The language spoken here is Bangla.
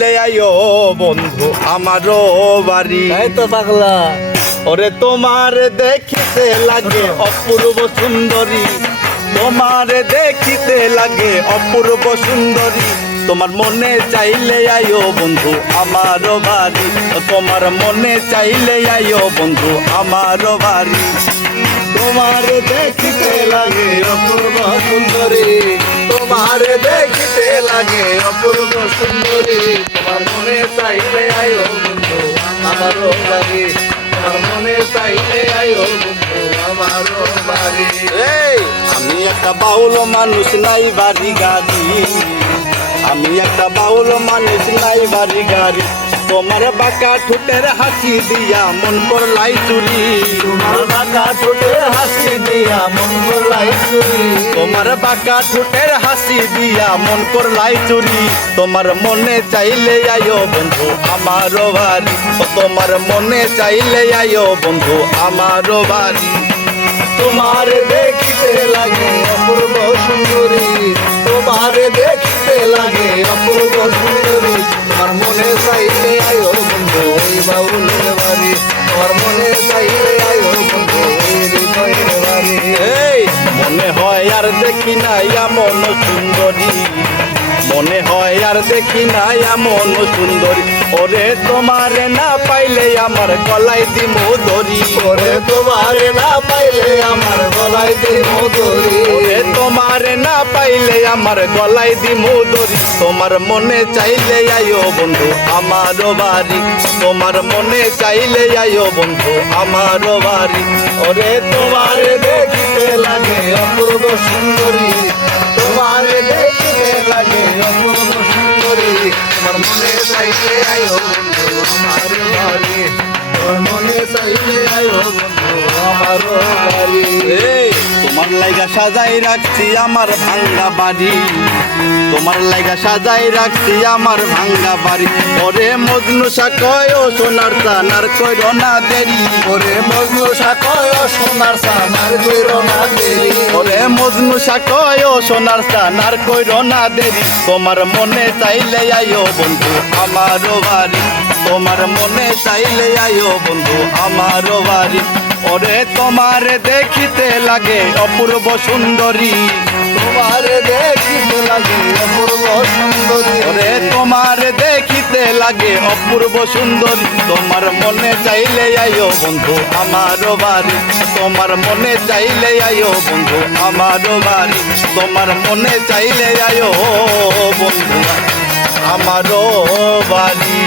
চাইলে আইও বন্ধু আমারও বাড়ি। তাই তো পাগলা। ওরে তোমার দেখিতে লাগে অপূর্ব সুন্দরী, তোমার দেখিতে লাগে অপূর্ব সুন্দরী, তোমার মনে চাইলে আইও বন্ধু আমারও বাড়ি, তোমার মনে চাইলে আইও বন্ধু আমারও বাড়ি। তোমার দেখিতে লাগে অপূর্ব সুন্দরী, তোমার দেখিতে লাগে অপূর্ব সুন্দরী, তোমার মনে চাইলে আয়ো বন্ধু আমারও বাড়ি, তোমার মনে চাইলে আয়ো বন্ধু আমারও বাড়ি। এই আমি একটা বাউল মানুষ নাই বাড়ি গাড়ি, আমি একটা বাউল মানুষ নাই বাড়ি গাড়ি, তোমার বাঁকা ঠোঁটের হাসি দিয়া মন করলাই চুরি, তোমার বাঁকা ঠোঁটের হাসি দিয়া মন করলাই চুরি, তোমার বাঁকা ঠোঁটের হাসি দিয়া মন করলাই চুরি, তোমার মনে চাইলে আইও বন্ধু আমারও বাড়ি, তোমার মনে চাইলে আইও বন্ধু আমারও বাড়ি। তোমার দেখিতে লাগে অপূর্ব সুন্দরী, তোমার দেখিতে লাগে অপূর্ব সুন্দরী, তোমার মনে চাইলে আয়ো বন্ধু ওই বাউলের বাড়ি, তোমার মনে চাইলে আয়ো বন্ধু ওই হৃদয়ের বাড়ি। এই মনে হয় আর দেখি না এমন সুন্দরী, মনে হয় আর দেখি না এমন সুন্দরী, ওরে তোমার না পাইলে আমার গলায় দিমু দড়ি, ওরে তোমার না পাইলে আমার গলায় দিমু দড়ি, ওরে তোমার না পাইলে আমার গলায় দিমু দড়ি, তোমার মনে চাইলে আইও বন্ধু আমারও বাড়ি, তোমার মনে চাইলে আইও বন্ধু আমারও বাড়ি। ওরে তোমার দেখিতে লাগে অপূর্ব সুন্দরী, তোমার দেখিতে লাগে অপূর্ব সুন্দরী, তোমার মনে চাইলে আয়ো বন্ধু আমার বাড়ি, তোমার মনে চাইলে আয়ো বন্ধু আমার বাড়ি। এই তোমার লাইগা সাজাই রাখছি আমার ভাঙ্গা বাড়ি, তোমার লাইগা সাজাই রাখছি আমার ভাঙ্গা বাড়ি, ওরে মজনু সাকয় ও সোনার সানার কইর না দেরি, ওরে মজনু সাকয় সোনার সানার কইর না দেরি, ওরে মজনু সাকয় ও সোনার সানার কইর না দেরি, তোমার মনে চাইলে আইও বন্ধু আমারও বাড়ি, তোমার মনে চাইলে আইও বন্ধু আমারও বাড়ি। ওরে তোমার দেখিতে লাগে অপূর্ব সুন্দরী, তোমার দেখিতে লাগে অপূর্ব সুন্দরী, ওরে তোমার দেখিতে লাগে অপূর্ব সুন্দরী, তোমার মনে চাইলে আইও বন্ধু আমারও বাড়ি, তোমার মনে চাইলে আইও বন্ধু আমারও বাড়ি, তোমার মনে চাইলে আইও বন্ধু আমারও বাড়ি।